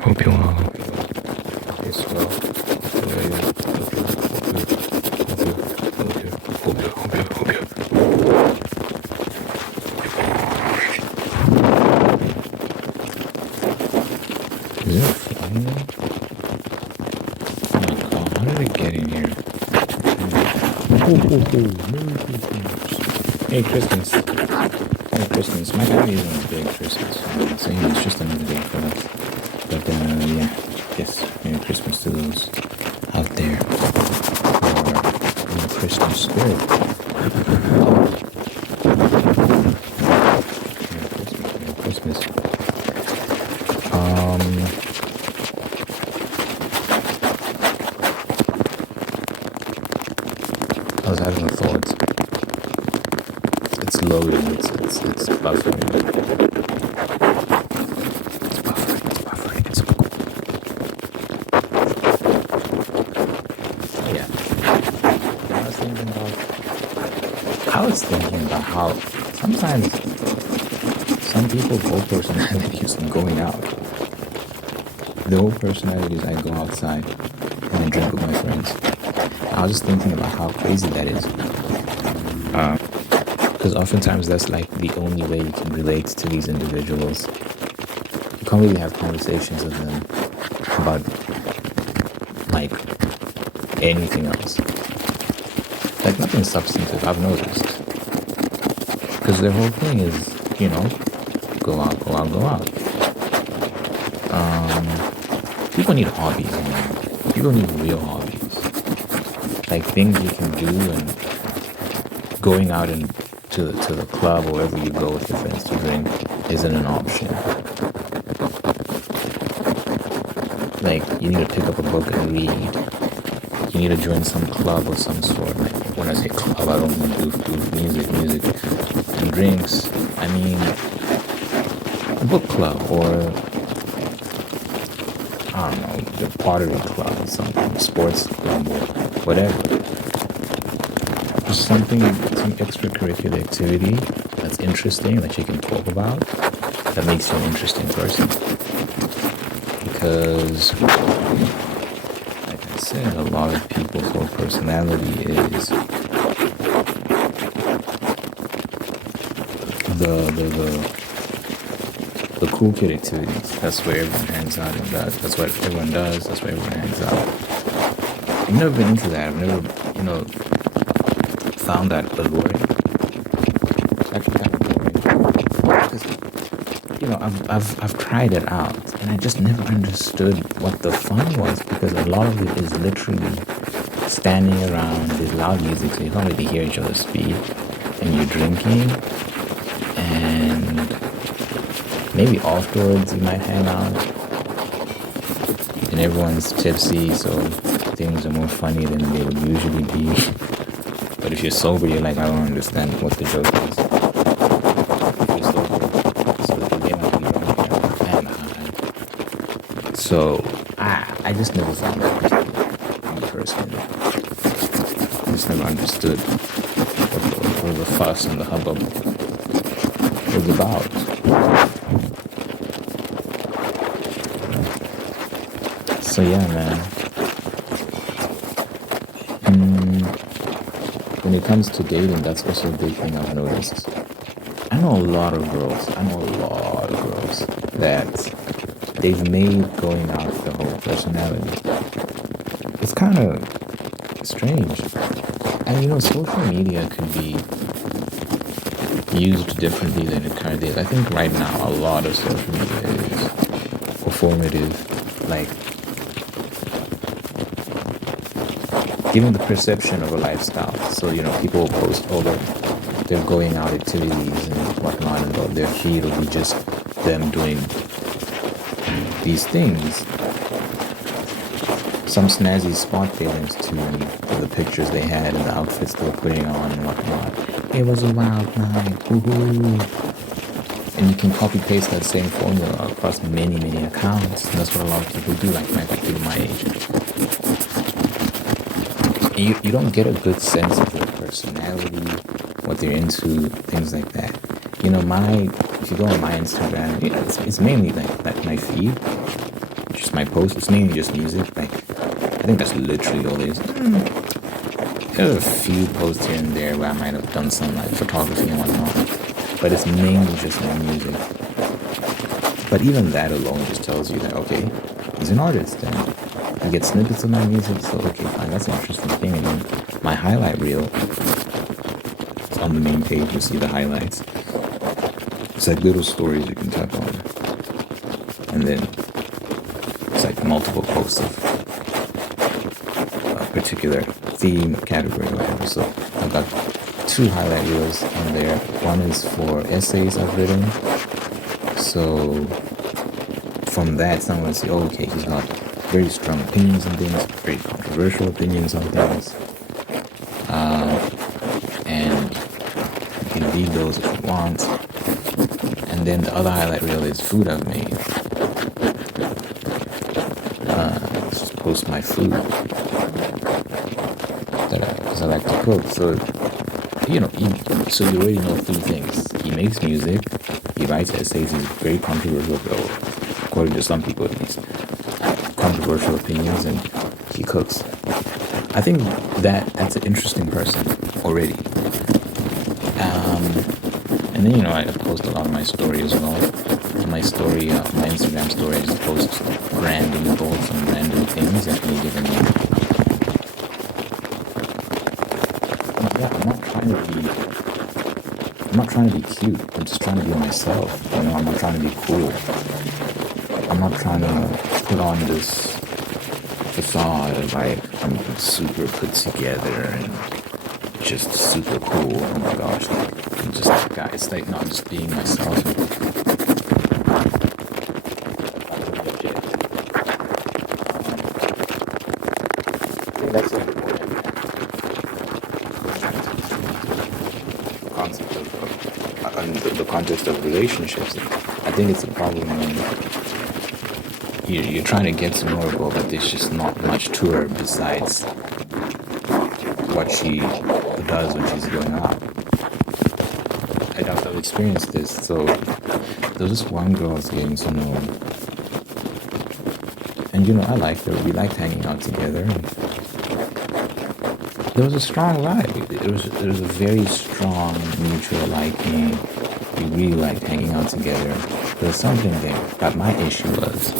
Hope you are. Yes, well. Hope you. Is it flying there? Oh my god, how did it get in here? Merry Christmas. Merry Christmas. My family isn't a big Christmas fan, so it's just another day for us. But yeah, yes, Merry Christmas to those out there who are in the Christmas spirit. Merry Christmas. I was having a thought. It's loading. It's buffering. It's yeah. I was thinking about how sometimes some people's whole personality is going out. The whole personality is I go outside and I drink with my friends. I was just thinking about how crazy that is. Because oftentimes that's like the only way you can relate to these individuals. You can't really have conversations with them about like anything else. Like nothing substantive, I've noticed. Because their whole thing is, go out. People need hobbies, man. People need real hobbies. Like things you can do, and going out and to the club or wherever you go with your friends to drink isn't an option. Like you need to pick up a book and read. You need to join some club of some sort. Like when I say club, I don't mean do music and drinks. I mean a book club or I don't know, the pottery club or something, sports club or whatever. Just some extracurricular activity that's interesting that you can talk about that makes you an interesting person. Because, like I said, a lot of people's whole personality is the cool kid activities. That's where everyone hangs out and does. That's what everyone does. That's where everyone hangs out. I've never been into that. I've never, found that alluring. It's actually kind of boring. Because, I've tried it out and I just never understood what the fun was, because a lot of it is literally standing around with loud music, so you can't really hear each other speak, and you're drinking, and maybe afterwards you might hang out and everyone's tipsy, so things are more funny than they would usually be. But if you're sober, you're like, I don't understand what the joke is. If you're sober, so they might be drunk and high. So I just never found that me personally. I just never understood what the fuss and the hubbub was about. So yeah, man. When it comes to dating, that's also a big thing I've noticed. I know a lot of girls that they've made going out the whole personality. It's kind of strange. And social media could be used differently than it currently is. I think right now a lot of social media is performative, like giving the perception of a lifestyle. So, people will post over their going out activities and whatnot, and their feed will be just them doing these things. Some snazzy spot they went to, and the pictures they had and the outfits they were putting on and whatnot. It was a wild night. Woohoo! And you can copy paste that same formula across many, many accounts. And that's what a lot of people do, like people my age. You don't get a good sense of their personality, what they're into, things like that. If you go on my Instagram, it's mainly like my feed, just my posts. It's mainly just music. Like, I think that's literally all it is. There's a few posts here and there where I might have done some like photography and whatnot, but it's mainly just my music. But even that alone just tells you that, okay, he's an artist, and you get snippets of my music, so okay, fine, that's an interesting thing. And then my highlight reel, it's on the main page, you see the highlights. It's like little stories you can tap on. And then it's like multiple posts of a particular theme, category, or whatever. So I've got 2 highlight reels on there. One is for essays I've written. So from that, someone will say, oh, okay, he's got very strong opinions on things, very controversial opinions on things. And you can read those if you want. And then the other highlight reel is food I've made. Just post my food because I like to cook. So so you already know 3 things. He makes music, he writes essays, he's very controversial, according to some people at least, controversial opinions, and he cooks. I think that's an interesting person already. And then I post a lot of my story as well. On my story, my Instagram story, I just post random thoughts on random things at any given moment. I'm not trying to be cute. I'm just trying to be myself. I'm not trying to be cool. I'm not trying to put on this facade of like I'm super put together and just super cool. Oh my gosh, I'm just that guy. It's like not just being myself. That's like concept of the context of relationships. I think it's a problem when you're trying to get to know her, but there's just not much to her besides what she does when she's going out. I've experienced this. So there was this one girl I was getting to know, and I liked her. We liked hanging out together. And there was a strong vibe. There was a very strong mutual liking. We really liked hanging out together. There was something there. But my issue was,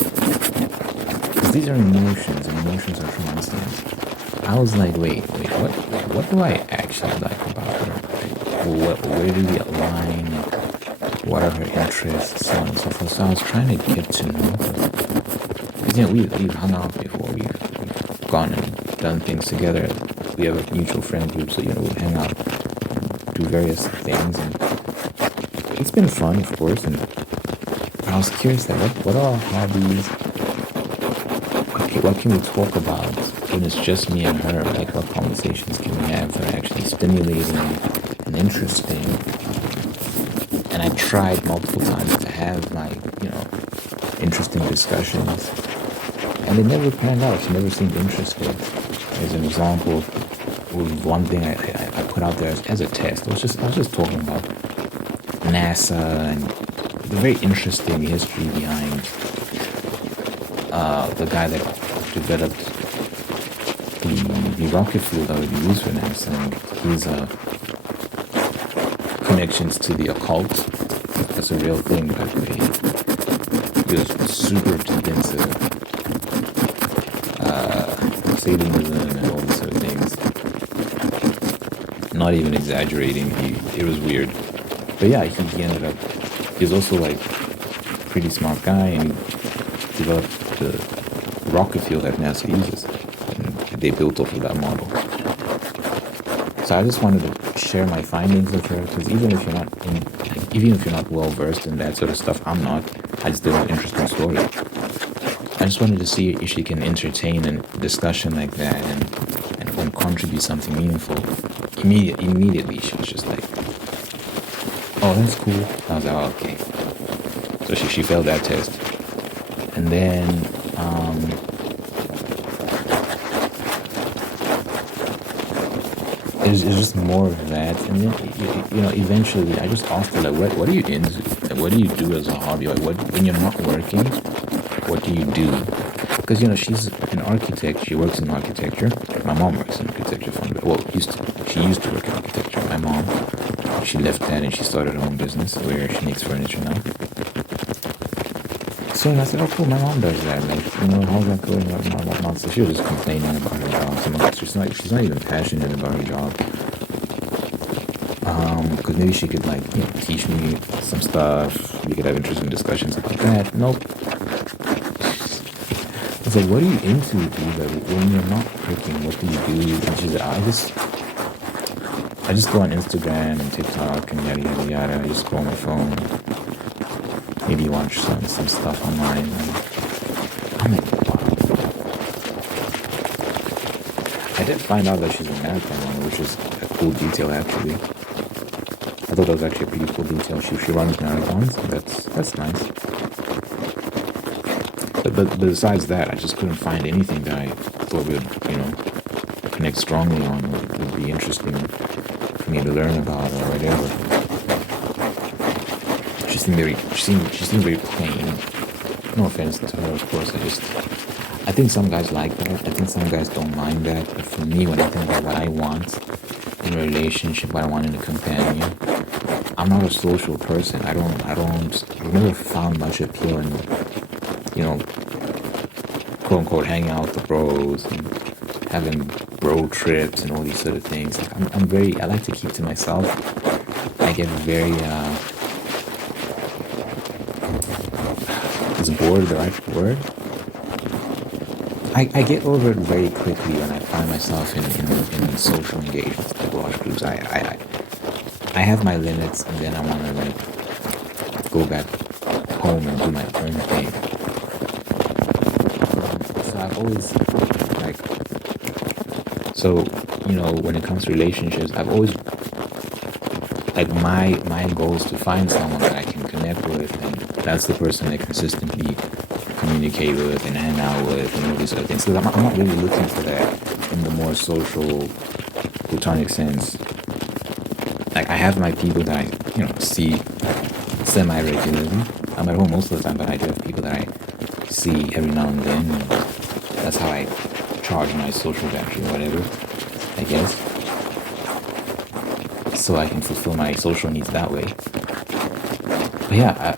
because these are emotions, and emotions are transient. I was like, wait, what do I actually like about her? Where do we align? What are her interests? So on and so forth. So I was trying to get to know her. Because we've hung out before. We've gone and done things together. We have a mutual friend group, so we hang out, do various things, and it's been fun, of course. And I was curious, like, what are our hobbies? What can we talk about when it's just me and her? Like, what conversations can we have that are actually stimulating and interesting? And I tried multiple times to have interesting discussions, and it never panned out. She never seemed interested. As an example, was one thing I put out there as a test. I was just talking about NASA and the very interesting history behind the guy that developed the rocket fuel that would be used for NASA, and his connections to the occult. That's a real thing, by the way. He was super deep into Satanism and all these sort of things. Not even exaggerating. It was weird. But yeah, he ended up, he was also like a pretty smart guy, and he developed the rocket fuel that NASA uses. And they built off of that model. So I just wanted to share my findings with her, because even if you're not well versed in that sort of stuff, I'm not. I just did an interesting story. I just wanted to see if she can entertain a discussion like that and contribute something meaningful. Immediately she was just like, oh, that's cool. I was like, oh, okay. So she failed that test. And then it's just more of that, and then eventually I just asked her, like, what are you into? Like, what do you do as a hobby? Like, what when you're not working, what do you do? Because she's an architect. She works in architecture. My mom works in architecture. Well, she used to work in architecture. My mom, she left that and she started her own business where she makes furniture now. So I said, oh cool, my mom does that. Like, how's that going? Whatnot. So she was just complaining about her job. So she's not even passionate about her job. Because maybe she could teach me some stuff. We could have interesting discussions about that. Nope. It's like, what are you into, dude? Like, when you're not working, what do you do? And she's like, I just go on Instagram and TikTok and yada yada yada. I just go on my phone. Maybe watch some stuff online. I'm like, wow. I did find out that she's a marathon runner, which is a cool detail actually. I thought that was actually a pretty cool detail. She runs marathons. That's nice. But besides that, I just couldn't find anything that I thought would connect strongly on, would be interesting for me to learn about or whatever. She seemed very plain. No offense to her, of course. I think some guys like that. I think some guys don't mind that. But for me, when I think about what I want in a relationship, what I want in a companion, I'm not a social person. I've never found much appeal in, quote unquote, hanging out with the bros and having bro trips and all these sort of things. Like I like to keep to myself. I get very, is bored the right word? I get over it very quickly when I find myself in social engagements, like watch groups. I have my limits, and then I want to go back home and do my own thing. So I've always when it comes to relationships, I've always my goal is to find someone that I can connect with, and that's the person I consistently communicate with and hang out with and all these other things. Because I'm not really looking for that in the more social, platonic sense. Like, I have my people that I see semi-regularly. I'm at home most of the time, but I do have people that I see every now and then. And that's how I charge my social battery or whatever, I guess. So I can fulfill my social needs that way. But yeah,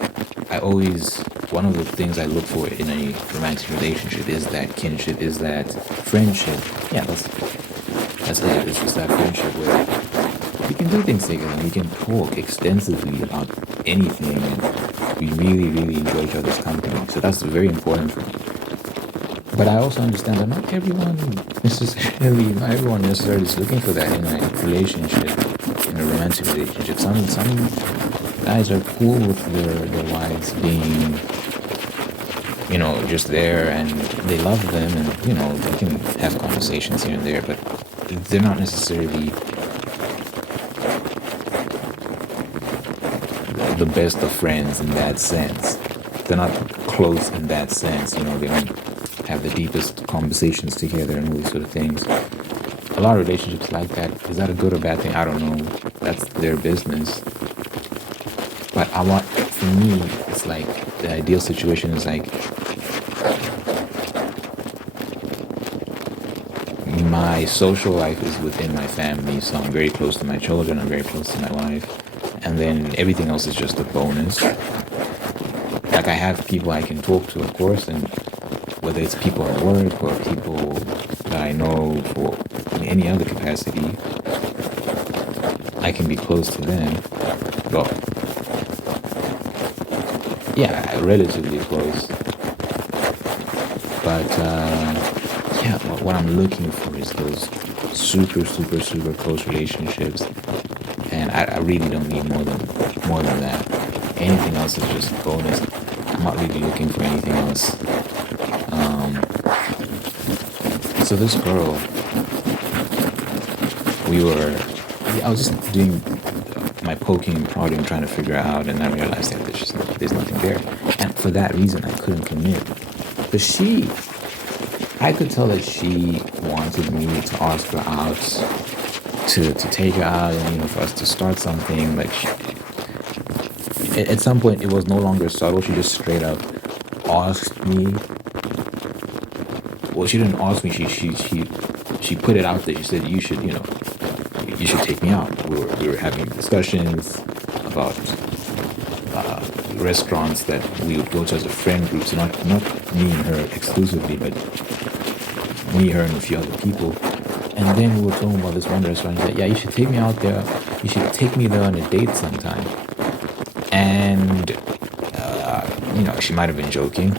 I always, one of the things I look for in a romantic relationship is that kinship, is that friendship. Yeah, that's it. It's just that friendship where we can do things together. We can talk extensively about anything, and we really, really enjoy each other's company. So that's very important for me. But I also understand that not everyone necessarily is looking for that in a relationship, in a romantic relationship. Some guys are cool with their wives being, just there, and they love them, and they can have conversations here and there, but they're not necessarily the best of friends in that sense. They're not close in that sense. They don't have the deepest conversations together and all these sort of things. A lot of relationships like that. Is that a good or bad thing? I don't know. That's their business. But for me, it's like the ideal situation is like my social life is within my family, so I'm very close to my children, I'm very close to my wife, and then everything else is just a bonus. Like, I have people I can talk to, of course, and whether it's people at work or people that I know for in any other capacity, I can be close to them. Well, yeah, relatively close. But yeah, what I'm looking for is those super, super, super close relationships, and I really don't need more than that. Anything else is just a bonus. I'm not really looking for anything else. So this girl, I was just doing my poking and prodding, trying to figure out, and I realized that there's nothing there. And for that reason, I couldn't commit. But I could tell that she wanted me to ask her out to take her out and for us to start something. Like at some point, it was no longer subtle. She just straight up asked me. Well, she didn't ask me. She put it out there. She said, "You should you should take me out." We were having discussions about restaurants that we would go to as a friend group. So not me and her exclusively, but me, her, and a few other people. And then we were talking about this one restaurant. She said, "Yeah, you should take me out there. You should take me there on a date sometime." And she might have been joking,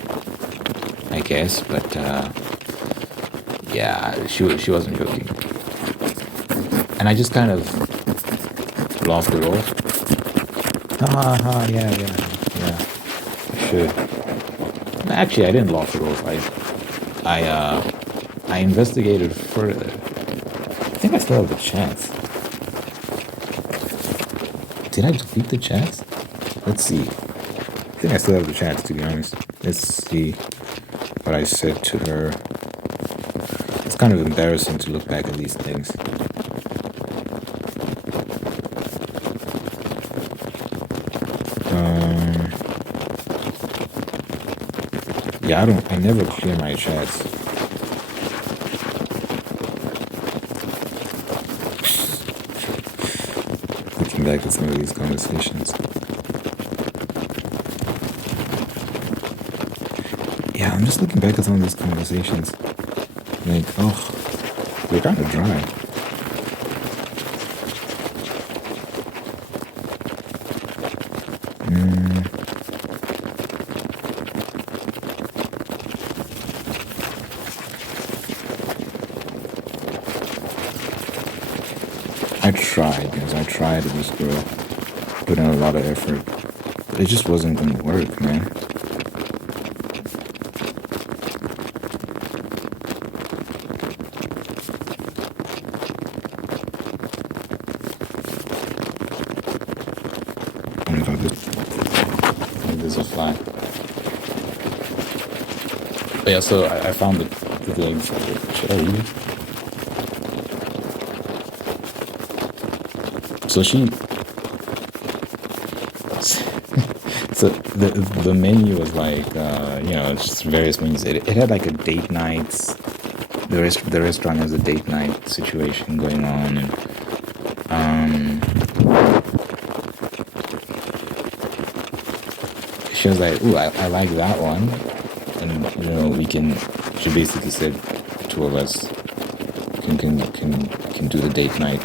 I guess, but yeah, she wasn't joking. And I just kind of laughed it off. Ha ha, yeah. I should. Actually, I didn't laugh it off. I investigated further. I think I still have the chats. Did I delete the chats? Let's see. I think I still have the chats, to be honest. Let's see what I said to her. It's kind of embarrassing to look back at these things. Yeah, I never clear my chats. Looking back at some of these conversations. Yeah, I'm just looking back at some of these conversations. Like, oh, they're kind of dry. I tried with this girl, put in a lot of effort, but it just wasn't gonna work, man. Oh my god, there's a fly. But yeah, so I found the link for it. Should I read it? So so the menu was like, just various menus. It had like a date nights. The restaurant has a date night situation going on, and she was like, "Ooh, I like that one," and we can. She basically said, two of us can do the date night.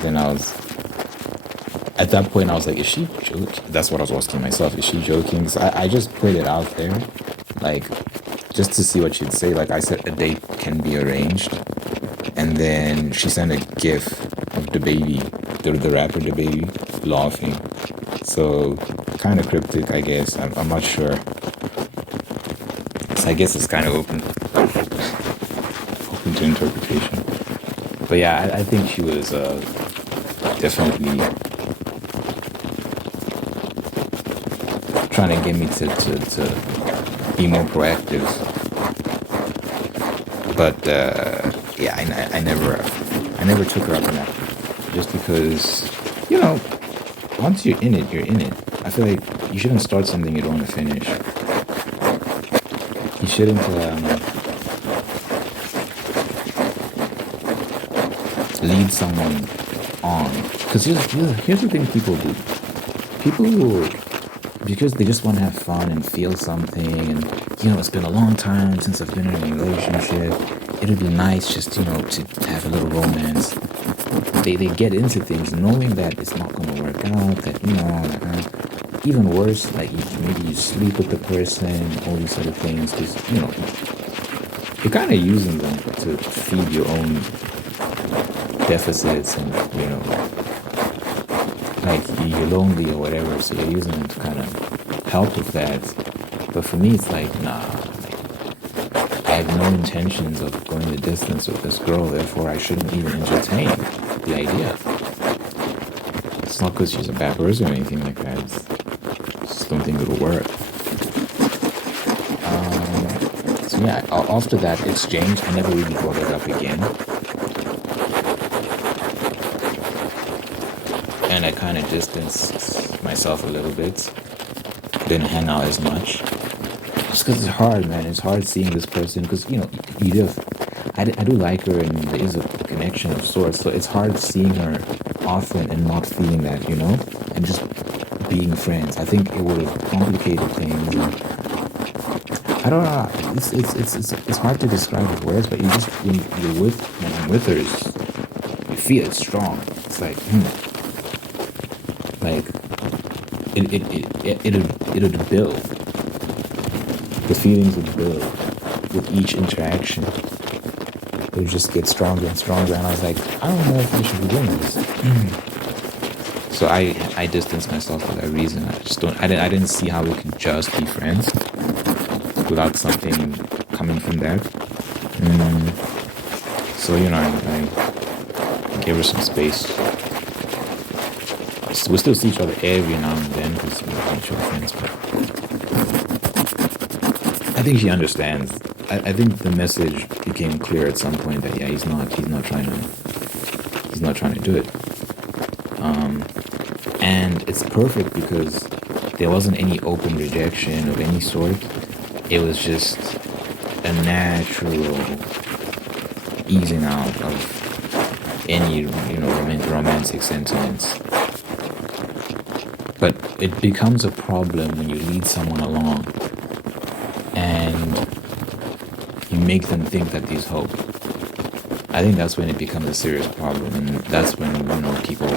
Then at that point, I was like, is she joking? That's what I was asking myself. Is she joking? So I just put it out there, like, just to see what she'd say. Like, I said, a date can be arranged. And then she sent a gif of the baby, the rapper, the baby, laughing. So, kind of cryptic, I guess. I'm not sure. So I guess it's kind of open to interpretation. But yeah, I think she was definitely trying to get me to be more proactive. But yeah, I never took her up on that, just because once you're in it, you're in it. I feel like you shouldn't start something you don't want to finish. You shouldn't lead someone on, because here's the thing people do. People who, because they just want to have fun and feel something, and it's been a long time since I've been in a relationship. It'd be nice just to have a little romance. They get into things knowing that it's not going to work out. That even worse, like maybe you sleep with the person, all these sort of things, because you're kind of using them to feed your own deficits, and like you're lonely or whatever, so you're using them to kind of help with that. But for me, it's like, nah, I have no intentions of going the distance with this girl, therefore I shouldn't even entertain the idea. It's not because she's a bad person or anything like that. I just don't think it'll work. So yeah, after that exchange, I never really brought it up again. and I kind of distanced myself a little bit. Didn't hang out as much. Just because it's hard, man. It's hard seeing this person because you do. I do like her, and there is a connection of sorts. So it's hard seeing her often and not feeling that, and just being friends. I think it would have complicated things. And I don't know. It's hard to describe with words, but you just when I'm with her, you feel it's strong. It's like like it'll build. The feelings would build with each interaction. It would just get stronger and stronger, and I was like, I don't know if we should be doing this. So I distanced myself for that reason. I didn't see how we could just be friends without something coming from that. So I gave her some space. We still see each other every now and then because we're mutual friends. But I think she understands. I think the message became clear at some point that he's not trying to do it. And it's perfect because there wasn't any open rejection of any sort. It was just a natural easing out of any romantic sentiments. But it becomes a problem when you lead someone along and you make them think that there's hope. I think that's when it becomes a serious problem, and that's when people,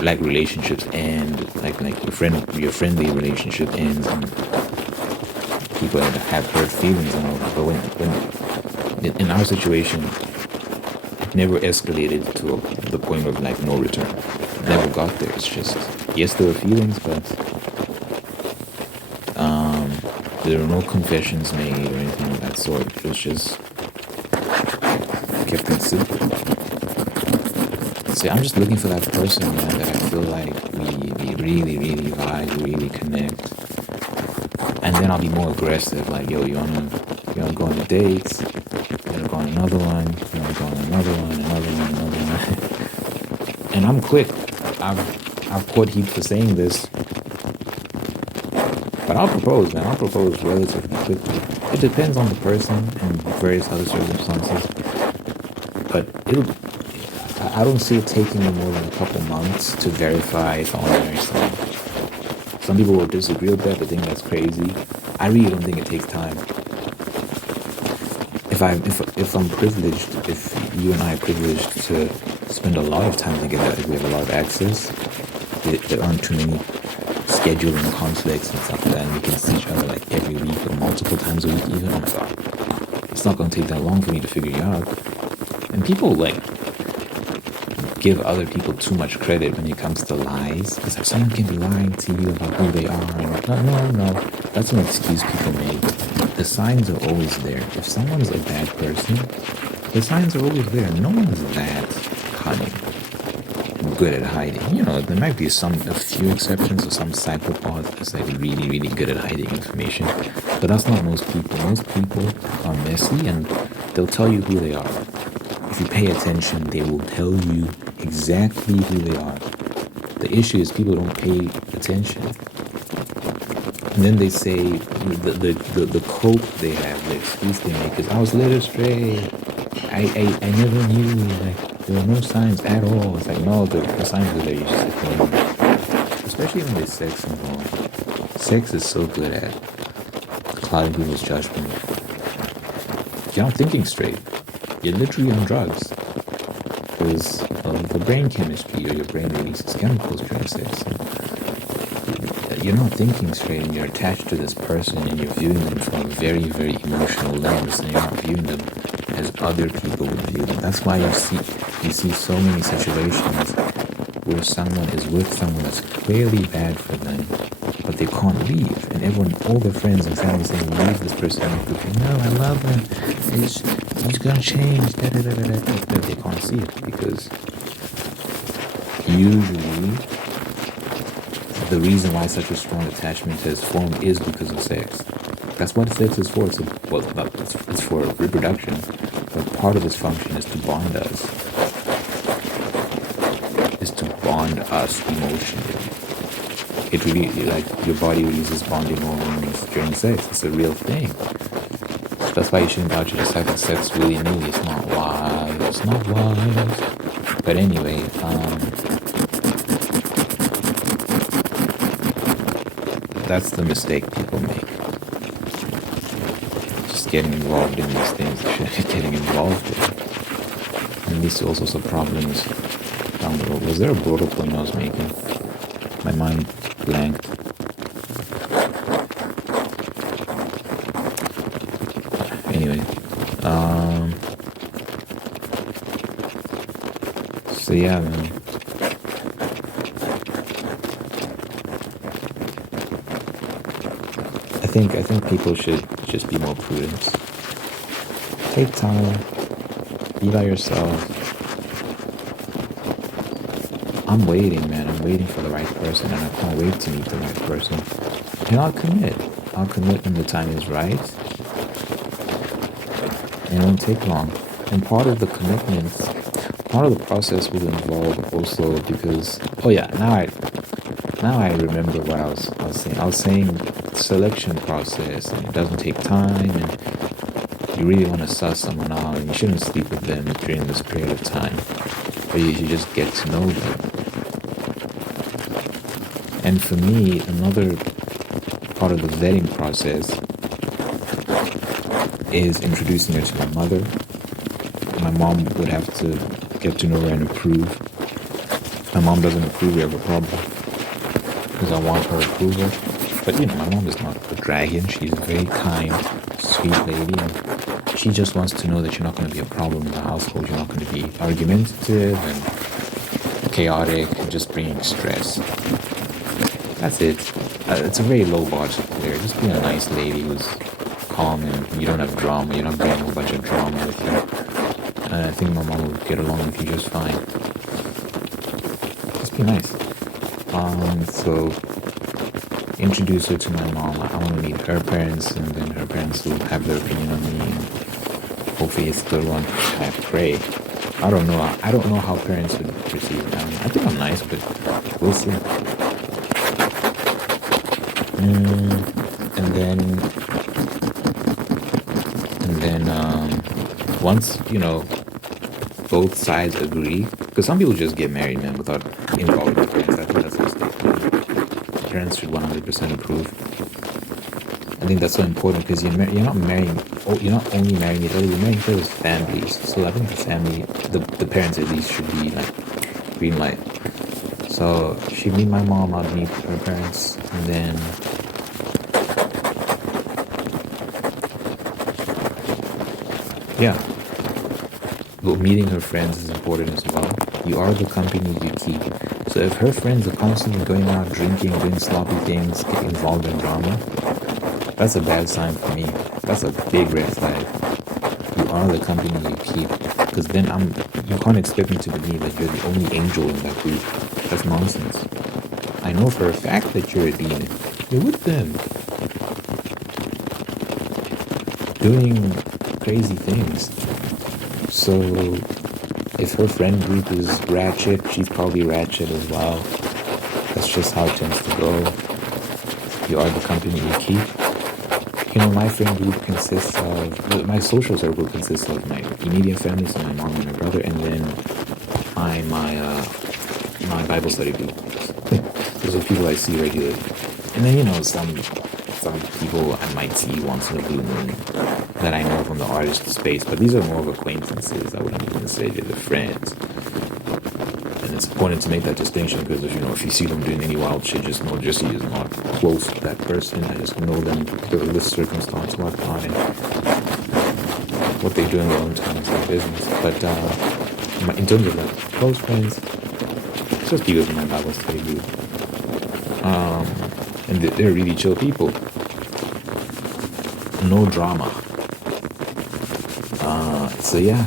like, relationships end, like your friendly relationship ends, and people have hurt feelings and all that. But when in our situation, it never escalated to the point of like no return. It never got there. It's just, yes, there were feelings, but there were no confessions made or anything of that sort. It was just kept things simple. See, I'm just looking for that person, man, that I feel like we really, really vibe, really connect. And then I'll be more aggressive, like, yo, you wanna go on dates, you wanna go on another one, you wanna go on another one. And I'm quick. I've caught heat for saying this. But I'll propose, man. I'll propose relatively quickly. It depends on the person and various other circumstances. But I don't see it taking me more than a couple months to verify if I want to marry someone. Some people will disagree with that, but think that's crazy. I really don't think it takes time. If I'm privileged, if you and I are privileged to spend a lot of time together, if we have a lot of access, there aren't too many scheduling conflicts and stuff like that, and we can see each other like every week or multiple times a week even. Oh my god, it's not going to take that long for me to figure you out. And people like give other people too much credit when it comes to lies. It's like someone can be lying to you about who they are. And no, that's an excuse people make. The signs are always there. If someone's a bad person, the signs are always there. No one's that cunning, good at hiding. There might be a few exceptions, or some psychopath that's like really, really good at hiding information, but that's not most people. Most people are messy, and they'll tell you who they are. If you pay attention, they will tell you exactly who they are. The issue is people don't pay attention, and then they say the cope they have, the excuse they make is, I was led astray. I never knew. Like, there were no signs at all. It's like, no, the signs are there. You just ignore them. Especially when there's sex involved. Sex is so good at clouding people's judgment. You're not thinking straight. You're literally on drugs. Because of the brain chemistry, or your brain releases chemicals during sex. You're not thinking straight, and you're attached to this person, and you're viewing them from a very, very emotional lens, and you're not viewing them as other people would view them. That's why you see so many situations where someone is with someone that's clearly bad for them, but they can't leave, and all their friends and family saying, leave this person. No, I love him. He's gonna change. They can't see it because usually the reason why such a strong attachment has formed is because of sex. That's what sex is for. It's for reproduction, but part of its function is to bond us. Is to bond bond us emotionally. It really, like, your body releases bonding hormones during sex. It's a real thing. That's why you shouldn't vouch for sex willy-nilly. It's not wise. It's not wise. But anyway, that's the mistake people make. Just getting involved in these things they shouldn't be getting involved in. And leads to all sorts of problems down the road. Was there a broader point I was making? My mind blanked. Anyway, so yeah, man. I think people should just be more prudent. Take time. Be by yourself. I'm waiting, man. I'm waiting for the right person, and I can't wait to meet the right person. And I'll commit. I'll commit when the time is right. And it won't take long. And part of the commitments, part of the process will involve also because, oh yeah, now I remember what I was saying. I was saying selection process, and it doesn't take time, and you really want to suss someone out, and you shouldn't sleep with them during this period of time. But you should just get to know them. And for me, another part of the vetting process is introducing her to my mother. My mom would have to get to know her and approve. If my mom doesn't approve, we have a problem. Because I want her approval. But you know, my mom is not a dragon. She's a very kind, sweet lady. And she just wants to know that you're not going to be a problem in the household. You're not going to be argumentative and chaotic and just bringing stress. That's it. It's a very low bar to clear. Just be a nice lady who's calm and you don't have drama. You're not bringing a whole bunch of drama with you. And I think my mom will get along with you just fine. Just be nice. So introduce her to my mom. I want to meet her parents, and then her parents will have their opinion on me. And hopefully it's a good one. I pray. I don't know. I don't know how parents would perceive it. I think I'm nice, but we'll see. And then once, you know, both sides agree, because some people just get married, man, without involving their parents. I think that's a mistake. Parents should 100% approve. I think that's so important because you're not marrying. Oh, you're not only marrying each other. You're marrying each other's families. So I think the parents at least should be like green light. So she'd meet my mom. I'd meet her parents, and then yeah. But meeting her friends is important as well. You are the company you keep. So if her friends are constantly going out drinking, doing sloppy things, getting involved in drama, that's a bad sign for me. That's a big red flag. You are the company you keep. Because then you can't expect me to believe that you're the only angel in that group. That's nonsense. I know for a fact that you're a demon. You're with them. Doing crazy things. So if her friend group is ratchet, she's probably ratchet as well. That's just how it tends to go. You are the company you keep. You know, my friend group consists of, my social circle consists of my immediate family, so my mom and my brother, and then my Bible study group. Those are people I see regularly. And then, you know, some people I might see once in a blue moon that I know from the artist space, but these are more of acquaintances. I wouldn't even say they're friends. And it's important to make that distinction because if you see them doing any wild shit, just know Jesse is not close to that person. I just know them because of this circumstance, whatnot, and what they do in their own time is their business. But in terms of like close friends, it's just people in my Bible study group. And they're really chill people. No drama. So yeah,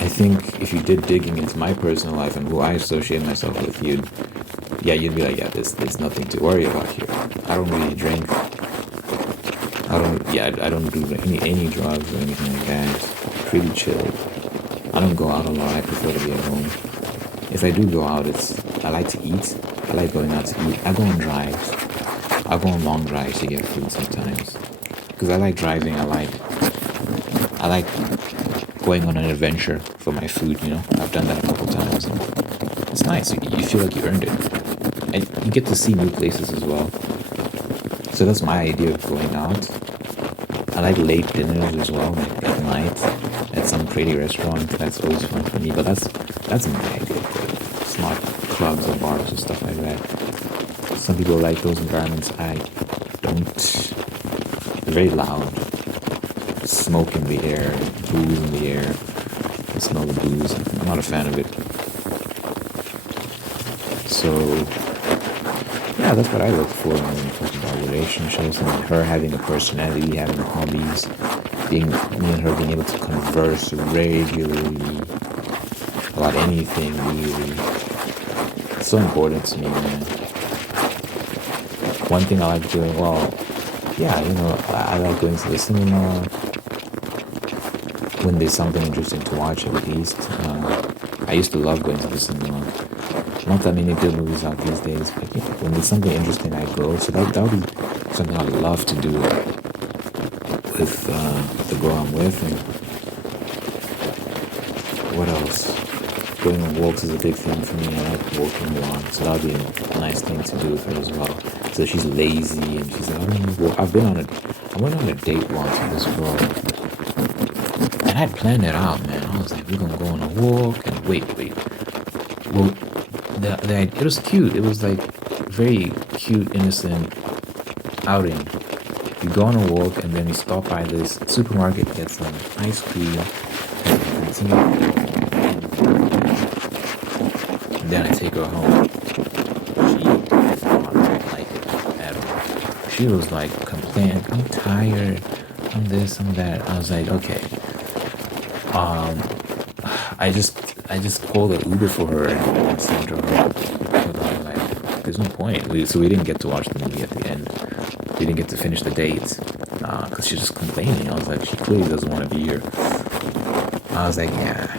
I think if you did digging into my personal life and who I associate myself with, you'd be like, yeah, there's nothing to worry about here. I don't really drink. I don't do any drugs or anything like that. It's pretty chill. I don't go out a lot. I prefer to be at home. if I do go out, I like to eat. I like going out to eat. I go on drives. I go on long drives to get food sometimes because I like driving. I like going on an adventure for my food. I've done that a couple times. And it's nice. You feel like you earned it, and you get to see new places as well. So that's my idea of going out. I like late dinners as well, like at night at some pretty restaurant. That's always fun for me. But that's my idea of going. It's not clubs or bars or stuff like that. Some people like those environments. I don't. They're very loud. Smoke in the air, booze in the air. I smell the booze. I'm not a fan of it. So yeah, that's what I look for when talking about relationships and her having a personality, having hobbies, me and her being able to converse regularly about anything really. It's so important to me, man. One thing I like doing, well, yeah, I like going to the cinema when there's something interesting to watch at least. I used to love going to the cinema. Not that many good movies out these days, but when there's something interesting, I go. So that would be something I'd love to do with the girl I'm with. And what else? Going on walks is a big thing for me. I like walking a lot, so that would be a nice thing to do with her as well. So she's lazy and she's like, I don't want to walk. I went on a date once with this girl, and I planned it out, man. I was like, we're gonna go on a walk, and wait. Well, it was cute. It was like very cute, innocent outing. You go on a walk and then you stop by this supermarket, get some ice cream, and then I take her home. She did not like it at all. She was like complaining, I'm tired, I'm this, I'm that. I was like, okay. I just called an Uber for her and sent her home. Like, there's no point. So we didn't get to watch the movie at the end. We didn't get to finish the date because she's just complaining. I was like, she clearly doesn't want to be here. I was like, yeah.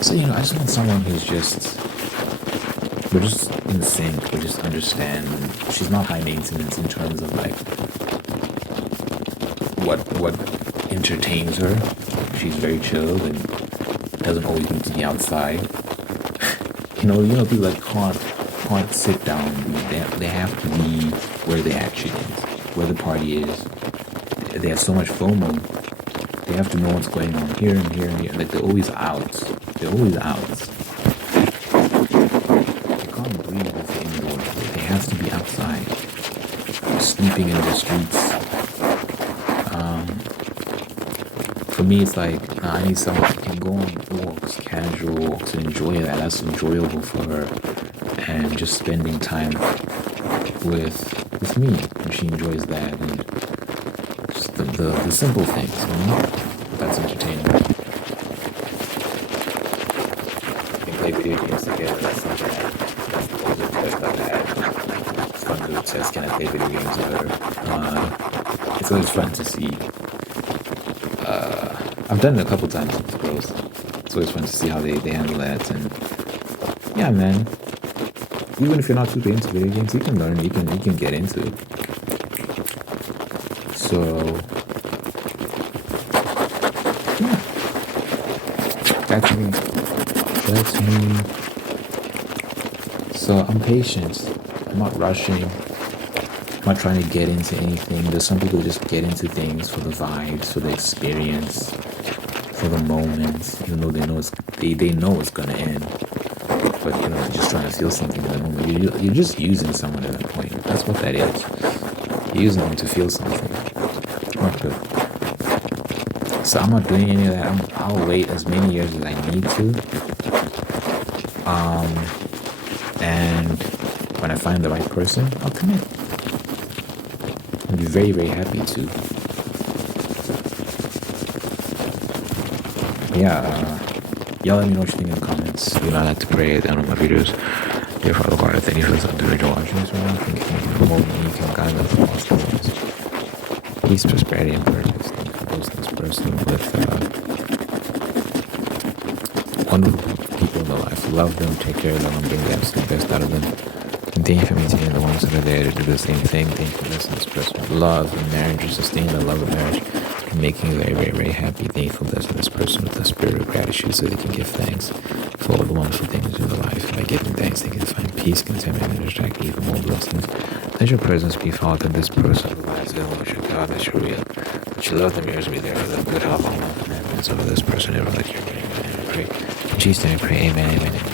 So I just want someone who's we're just in sync. We just understand. She's not high maintenance in terms of like what entertains her. She's very chilled and doesn't always need to be outside. People that can't sit down. They have to be where the action is, where the party is. They have so much FOMO. They have to know what's going on here and here and here. Like they're always out. They're always out. They can't breathe if they're indoors. They have to be outside, sleeping in the streets. For me, it's like I need someone who can go on walks, casual walks, and enjoy that. That's enjoyable for her, and just spending time with me, and she enjoys that, and just the simple things, That's entertaining. We can play video games together. That's something that's always a request I've had. It's fun to obsess. Can I play video games with her? It's always fun to see. I've done it a couple times with girls. It's always fun to see how they handle that. And yeah, man. Even if you're not too into video games, you can learn. You can get into it. So yeah, that's me. So I'm patient. I'm not rushing. I'm not trying to get into anything. There's some people who just get into things for the vibes, for the experience, for the moment, even though they know it's gonna end. But they're just trying to feel something in the moment. You're just using someone at that point. That's what that is. You're using them to feel something. Not good. So I'm not doing any of that. I'll wait as many years as I need to. And when I find the right person, I'll commit. I'll be very, very happy to. Yeah, y'all let me know what you think in the comments. I like to pray at the end of my videos. Dear Father God, I thank you for this individual watching this right now. Thank you for promoting me. You can guide them from all things. Peace, prosperity, and purpose. Thank you for blessing this person with wonderful people in their life. Love them, take care of them, and bring the absolute best out of them. And thank you for maintaining the ones that are there to do the same thing. Thank you for blessing this person with love and marriage, and sustaining the love of marriage, and making you very, very, very happy. Thank you for blessing this person with the spirit of gratitude so they can give thanks for all the wonderful things in their life. By giving thanks, they can find peace, contentment, and attract even more blessings. Let your presence be felt in this person's lives. That your God, that you're real. That you love them, yours be there for them. Good health and love and happiness over this person. Ever let your pray. In Jesus' name, I pray. Amen. Amen. Amen.